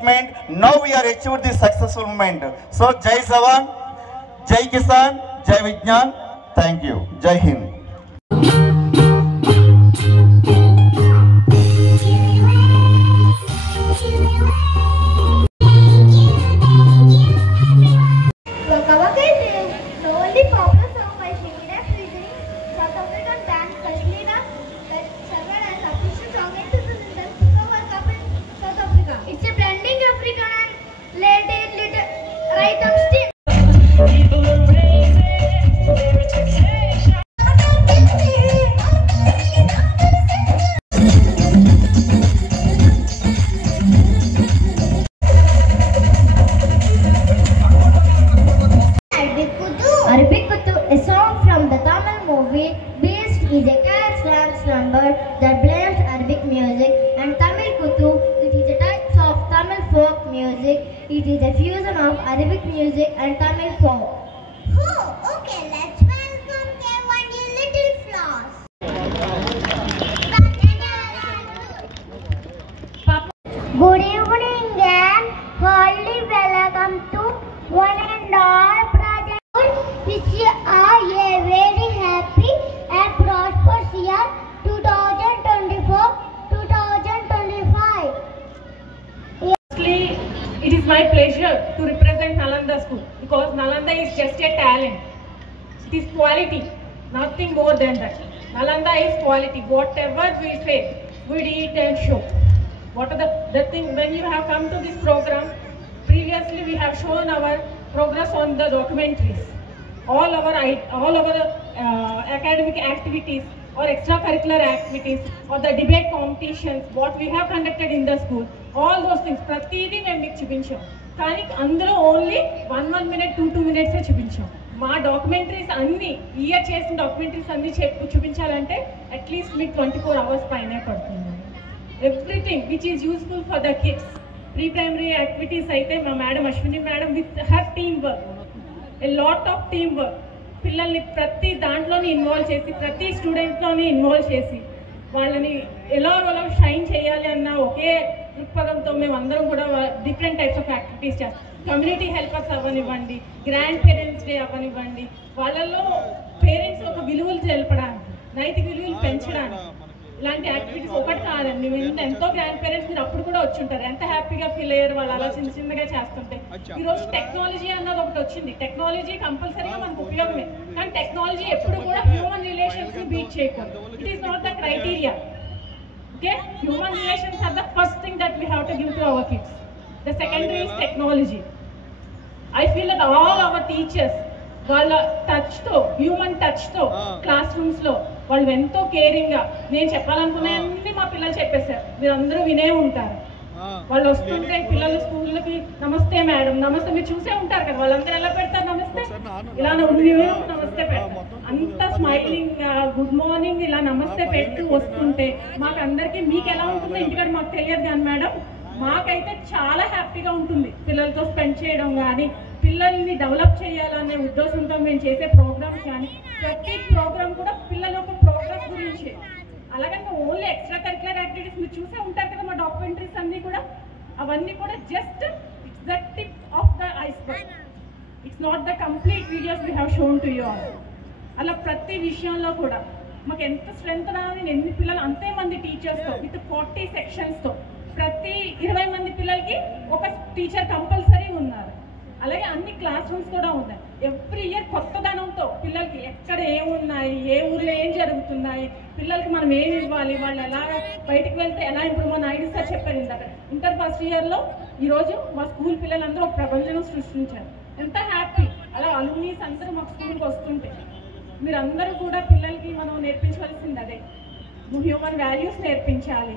commitment, now we are achieved this successful moment. So Jai Jawan, Jai Kisan, Jai Vigyan. Thank you. Jai Hind. Is a cat dance number that blends Arabic music and Tamil Kuttu. It is a type of Tamil folk music. It is a fusion of Arabic music and Tamil folk. Oh, okay, let's welcome their one little floss. Good evening and heartily welcome to one and all project. Wish you are a very happy and prosperous year 2024-2025. Firstly, it is my pleasure to represent Nalanda School because Nalanda is just a talent. It is quality, nothing more than that. Nalanda is quality. Whatever we say, we do it and show. What are the thing when you have come to this program? Previously, we have shown our progress on the documentaries. All our academic activities or extracurricular activities or the debate competitions, what we have conducted in the school, all those things, pratidi మేము మీకు చూపించాం. కానీ అందులో only 1 minute 2 minutes చూపించాం. మా documentaries అన్ని year చేసిన documentaries అన్ని చూపించాలంటే అట్లీస్ట్ మీకు 24 hours పైనే పడుతుంది. Everything which is useful for the kids. Pre primary activities అయితే మా madam Ashwini madam with her team work, a lot of team work, పిల్లల్ని ప్రతి దాంట్లోని ఇన్వాల్వ్ చేసి ప్రతి స్టూడెంట్లోని ఇన్వాల్వ్ చేసి వాళ్ళని ఎలా షైన్ చేయాలి అన్న ఒకే దృక్పథంతో మేము అందరం కూడా డిఫరెంట్ టైప్స్ ఆఫ్ యాక్టివిటీస్ చేస్తాం. కమ్యూనిటీ హెల్పర్స్ అవ్వనివ్వండి, గ్రాండ్ పేరెంట్స్ డే అవ్వనివ్వండి, వాళ్ళల్లో పేరెంట్స్ ఒక విలువలు తెలపడానికి, నైతిక విలువలు పెంచడానికి ఇలాంటి యాక్టివిటీస్ ఒకటి కాదండి. మేము ఎంతో గ్రాండ్ పేరెంట్స్ మీరు అప్పుడు కూడా వచ్చి ఉంటారు, ఎంత హ్యాపీగా ఫీల్ అయ్యారు వాళ్ళు అలా చిన్నగా చేస్తుంటే. ఈరోజు టెక్నాలజీ అన్నది ఒకటి వచ్చింది. టెక్నాలజీ కంపల్సరీగా మనకు ఉపయోగమే, కానీ టెక్నాలజీ ఎప్పుడు కూడా హ్యూమన్ రిలేషన్స్ ని బీట్ చేయకూడదు. It is not the criteria. Okay, human relations are the first thing that we have to give to our kids. The secondary is technology. I feel that all our teachers వాళ్ళ టచ్తో, human టచ్తో class రూమ్స్లో వాళ్ళు ఎంతో కేరింగ్గా నేను చెప్పాలనుకునేవన్నీ మా పిల్లలు చెప్పేశారు. మీరందరూ వినే ఉంటారు. వాళ్ళు వస్తుంటే పిల్లలు స్కూళ్ళకి నమస్తే మేడం, నమస్తే, మీరు చూసే ఉంటారు కదా, వాళ్ళందరూ ఎలా పెడతారు నమస్తే, ఇలా నమస్తే పెడతారు. అంత స్మైలింగ్ గుడ్ మార్నింగ్ ఇలా నమస్తే పెట్టి వస్తుంటే మాకు అందరికీ మీకు ఎలా ఉంటుందో ఇంటికాడ మాకు తెలియదు కానీ మేడం మాకైతే చాలా హ్యాపీగా ఉంటుంది. పిల్లలతో స్పెండ్ చేయడం కానీ, పిల్లల్ని డెవలప్ చేయాలనే ఉద్దేశంతో మేము చేసే ప్రోగ్రామ్స్ కానీ, ప్రతి ప్రోగ్రామ్ కూడా పిల్లల యొక్క ప్రోగ్రెస్ గురించి. అలాగని ఓన్లీ ఎక్స్ట్రా కరిక్యులర్ యాక్టివిటీస్ మీరు చూసే ఉంటారు కదా మా డాక్యుమెంటరీస్ అన్నీ కూడా, అవన్నీ కూడా just it's the tip of the iceberg. It's not the complete videos we have shown to you all. అలా ప్రతి విషయంలో కూడా మాకు ఎంత స్ట్రెంత్ రాని ఎన్ని పిల్లలు అంతే మంది టీచర్స్తో విత్ 40 సెక్షన్స్తో ప్రతి 20 మంది పిల్లలకి ఒక టీచర్ కంపల్సరీ ఉన్నారు. అలాగే అన్ని క్లాస్ రూమ్స్ కూడా ఉన్నాయి. ఎవ్రీ ఇయర్ కొత్తదనంతో పిల్లలకి ఎక్కడ ఏమున్నాయి, ఏ ఊర్లో ఏం జరుగుతున్నాయి, పిల్లలకి మనం ఏమి ఇవ్వాలి, వాళ్ళు ఎలా బయటకు వెళ్తే ఎలా ఇంప్రూవ్, మన ఐడి సార్ చెప్పారు ఇందాక. ఇంటర్ ఫస్ట్ ఇయర్లో ఈరోజు మా స్కూల్ పిల్లలందరూ ఒక ప్రపంచం సృష్టించారు. ఎంత హ్యాపీ. అలా అలుమినీస్ అందరూ మాకు స్కూల్కి వస్తుంటే మీరందరూ కూడా పిల్లలకి మనం నేర్పించవలసింది అదే. హ్యూమన్ వాల్యూస్ నేర్పించాలి,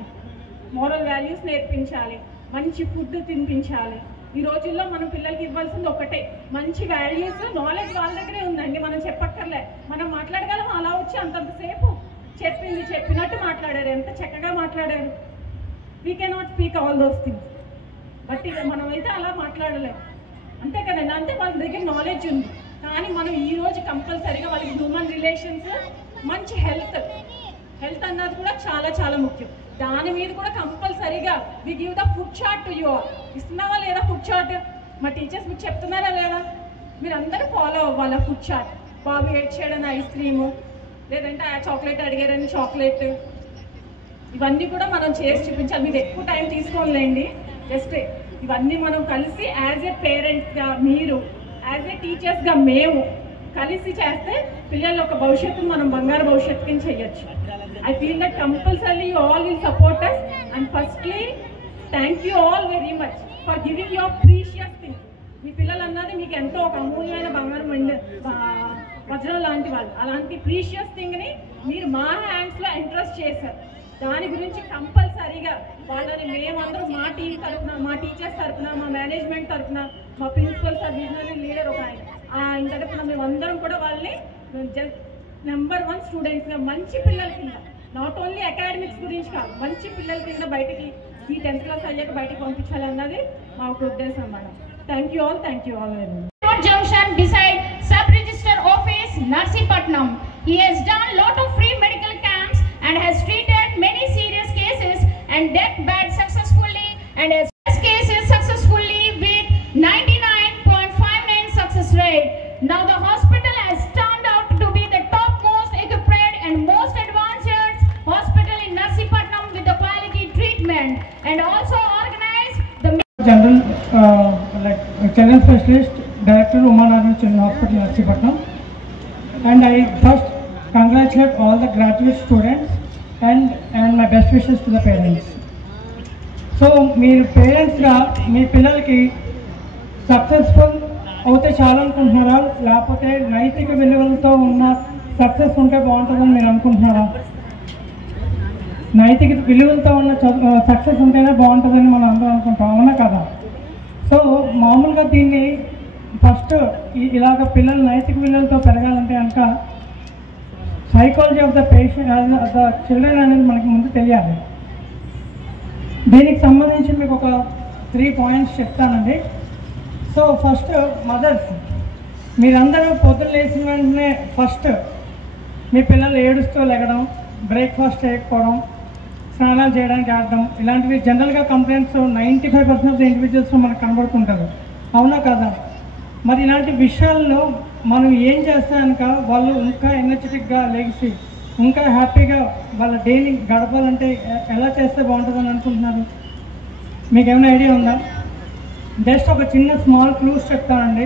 మోరల్ వాల్యూస్ నేర్పించాలి, మంచి ఫుడ్ తినిపించాలి. ఈ రోజుల్లో మనం పిల్లలకి ఇవ్వాల్సింది ఒకటే, మంచి వాల్యూస్, నాలెడ్జ్ వాళ్ళ దగ్గరే ఉందండి, మనం చెప్పక్కర్లే. మనం మాట్లాడగలం, అలా వచ్చి అంతంతసేపు చెప్పినట్టు మాట్లాడారు, ఎంత చక్కగా మాట్లాడారు. We cannot speak all those things, but మనమైతే అలా మాట్లాడలేము, అంతే కదండి. అంటే వాళ్ళ దగ్గర నాలెడ్జ్ ఉంది, కానీ మనం ఈరోజు కంపల్సరీగా వాళ్ళకి హ్యూమన్ రిలేషన్స్, మంచి హెల్త్ అన్నది కూడా చాలా చాలా ముఖ్యం. దాని మీద కూడా కంపల్సరీగా we give the food chart to you all. ఇస్తున్నావా లేదా ఫుడ్ చార్ట్? మా టీచర్స్ మీకు చెప్తున్నారా లేదా? మీరు అందరూ ఫాలో అవ్వాలి ఫుడ్ చార్ట్. బాబు ఏడ్చాడని ఐస్ క్రీము, లేదంటే ఆ చాక్లెట్ అడిగారని చాక్లెట్, ఇవన్నీ కూడా మనం చేసి చూపించాలి. మీరు ఎక్కువ టైం తీసుకోలేండి, జస్ట్ ఇవన్నీ మనం కలిసి యాజ్ ఏ పేరెంట్స్గా, మీరు యాజ్ ఏ టీచర్స్గా మేము కలిసి చేస్తే పిల్లల యొక్క భవిష్యత్తును మనం బంగారు భవిష్యత్తు కింద చేయొచ్చు. I feel that compulsory you all will support us. And firstly thank you all very much for giving your precious thing. మీ పిల్లలు అన్నది మీకు ఎంతో ఒక అమూల్యమైన బంగారం వజ్రం లాంటి వాళ్ళు. అలాంటి ప్రీషియస్ థింగ్ని మీరు మా హ్యాండ్స్లో ఇంట్రెస్ట్ చేశారు. దాని గురించి కంపల్సరీగా వాళ్ళని మేమందరం మా టీం తరఫున, మా టీచర్స్ తరఫున, మా మేనేజ్మెంట్ తరఫున, మా ప్రిన్సిపల్ సార్, విజనరీ లీడర్ ఒక ఆయన తరఫున మేమందరం కూడా వాళ్ళని నెంబర్ 1 స్టూడెంట్స్గా మంచి పిల్లల కింద, నాట్ ఓన్లీ అకాడమిక్స్ గురించి కాదు, మంచి పిల్లల కింద బయటికి ఈ 10th క్లాస్ అయ్యాక బయటకు పంపించాలన్నది మా ఒక ఉద్దేశం madam. Thank you all very much. Junction beside Sub-Register Office, Narsipatnam. He has done lot of free medical camps and has treated many serious cases and death bed successfully and has cases successfully with 99.59 success rate. Now the hospital has turned out to be the topmost equipped and most advanced hospital in Narsipatnam with the quality treatment, and also organized the General like children specialist, Director Uma Narayan Children's Hospital, Narsipatnam. And I first congratulate all the graduate students and my best wishes to the parents. So మీరు పేరెంట్స్గా మీ పిల్లలకి successful అవుతే చాలా అనుకుంటున్నారా, లేకపోతే నైతిక విలువలతో ఉన్న success ఉంటే బాగుంటుందని మీరు అనుకుంటున్నారా? నైతిక విలువలతో ఉన్న సక్సెస్ ఉంటేనే బాగుంటుందని మనం అందరం అనుకుంటాం, అవునా కదా? సో మామూలుగా దీన్ని ఫస్ట్ ఇలాగ పిల్లలు నైతిక విలువలతో పెరగాలంటే కనుక psychology of the patient the children అనేది మనకి ముందు తెలియాలి. దీనికి సంబంధించి మీకు ఒక 3 పాయింట్స్ చెప్తానండి. సో ఫస్ట్ మదర్స్, మీరందరూ పొద్దున్న లేచిన వెంటనే ఫస్ట్ మీ పిల్లలు ఏడుస్తూ లెగడం, బ్రేక్ఫాస్ట్ చేయకపోవడం, స్నానాలు చేయడానికి ఆడడం, ఇలాంటివి జనరల్గా కంప్లైంట్స్ 95% ఆఫ్ ద ఇండివిజువల్స్లో మనకు కనబడుతుంటారు, అవునా కదా? మరి ఇలాంటి విషయాల్లో మనం ఏం చేస్తామనక వాళ్ళు ఇంకా ఎనర్జెటిక్గా లెగిసి ఇంకా హ్యాపీగా వాళ్ళ డైలీ గడపాలంటే ఎలా చేస్తే బాగుంటుందని అనుకుంటున్నారు? మీకు ఏమైనా ఐడియా ఉందా? జస్ట్ ఒక చిన్న స్మాల్ క్లూస్ చెప్తానండి,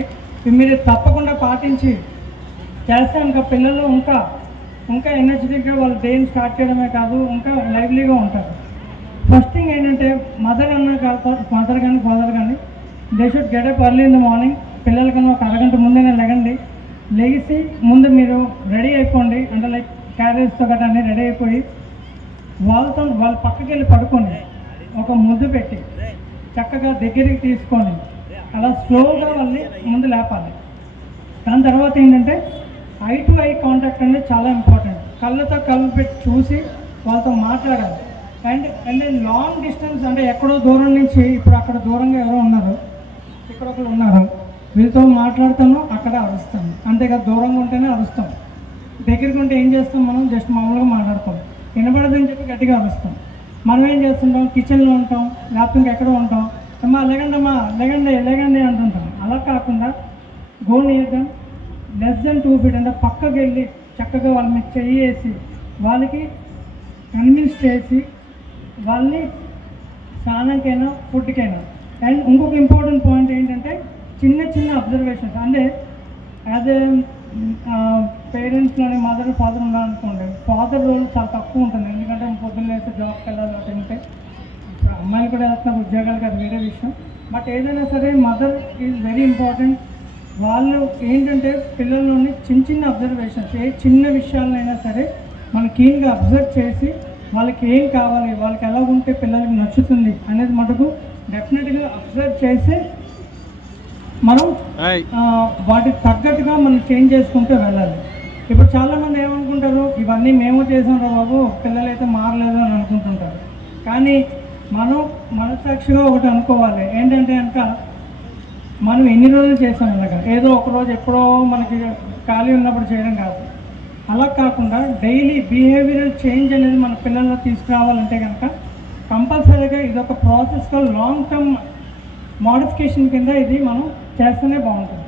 మీరు తప్పకుండా పాటించి చేస్తే ఇంకా పిల్లలు ఇంకా ఎనర్జెటిక్గా వాళ్ళ డేని స్టార్ట్ చేయడమే కాదు, ఇంకా లైవ్లీగా ఉంటారు. ఫస్ట్ థింగ్ ఏంటంటే మదర్ కానీ ఫాదర్ కానీ they should get up early in the morning. పిల్లలకన్నా ఒక అరగంట ముందేనే లెగిసి ముందు మీరు రెడీ అయిపోండి, అంటే లైక్ క్యారేజ్తో గట్రా అన్నీ రెడీ అయిపోయి వాళ్ళ పక్కకి వెళ్ళి పడుకొని ఒక ముద్దు పెట్టి చక్కగా దగ్గరికి తీసుకొని అలా స్లోగా వాళ్ళని ముందు లేపాలి. దాని తర్వాత ఏంటంటే ఐ టు ఐ కాంటాక్ట్ అనేది చాలా ఇంపార్టెంట్. కళ్ళతో కళ్ళు పెట్టి చూసి వాళ్ళతో మాట్లాడాలి. అండ్ లాంగ్ డిస్టెన్స్ అంటే ఎక్కడో దూరం నుంచి ఇప్పుడు అక్కడ దూరంగా ఎవరో ఉన్నారు, ఇక్కడ ఒకరు ఉన్నారు, వీళ్ళతో మాట్లాడుతాను అక్కడ అరుస్తాను, అంతేకాదు దూరంగా ఉంటేనే అరుస్తాం. దగ్గరికి ఉంటే ఏం చేస్తాం, మనం జస్ట్ మామూలుగా మాట్లాడతాం, వినబడదని చెప్పి గట్టిగా అరుస్తాం. మనం ఏం చేస్తుంటాం, కిచెన్లో ఉంటాం, లేకపోతే ఇంకెక్కడో ఉంటాం, అమ్మా లేగండి అంటుంటాం. అలా కాకుండా go near them, less than 2 feet అంటే పక్కకి వెళ్ళి చక్కగా వాళ్ళ మీద చెయ్యి వేసి వాళ్ళకి కన్విన్స్ చేసి వాళ్ళని స్నానంకైనా ఫుడ్కైనా. అండ్ ఇంకొక ఇంపార్టెంట్ పాయింట్ ఏంటంటే చిన్న అబ్జర్వేషన్స్, అంటే యాజ్ ఏ పేరెంట్స్లోని మదర్ ఫాదర్ ఉండాలనుకోండి, ఫాదర్ రోల్ చాలా తక్కువ ఉంటుంది. ఎందుకంటే పొద్దున్న వేస్తే జాబ్కి వెళ్ళాలి తింటే, అమ్మాయిలు కూడా వేస్తున్నారు ఉద్యోగాలకి, అది వేరే విషయం. బట్ ఏదైనా సరే మదర్ ఈజ్ వెరీ ఇంపార్టెంట్. వాళ్ళు ఏంటంటే పిల్లల్లోని చిన్న అబ్జర్వేషన్స్, ఏ చిన్న విషయాలైనా సరే మనం కీన్గా అబ్జర్వ్ చేసి వాళ్ళకి ఏం కావాలి, వాళ్ళకి ఎలా ఉంటే పిల్లలకి నచ్చుతుంది అనేది మటుకు డెఫినెట్గా అబ్జర్వ్ చేసి మనం వాటికి తగ్గట్టుగా మనం చేంజ్ చేసుకుంటూ వెళ్ళాలి. ఇప్పుడు చాలామంది ఏమనుకుంటారు, ఇవన్నీ మేము చేసాం రా బాబు, పిల్లలైతే మారలేదు అని అనుకుంటుంటారు. కానీ మనం మనసాక్షిగా ఒకటి అనుకోవాలి, ఏంటంటే కనుక మనం ఎన్ని రోజులు చేసాం ఇలాగా, ఏదో ఒక రోజు ఎప్పుడో మనకి ఖాళీ ఉన్నప్పుడు చేయడం కాదు. అలా కాకుండా డైలీ బిహేవియరల్ చేంజ్ అనేది మన పిల్లల్లో తీసుకురావాలంటే కనుక కంపల్సరీగా ఇదొక ప్రాసెస్గా లాంగ్ టర్మ్ మోడిఫికేషన్ కింద ఇది మనం చేస్తేనే బాగుంటుంది.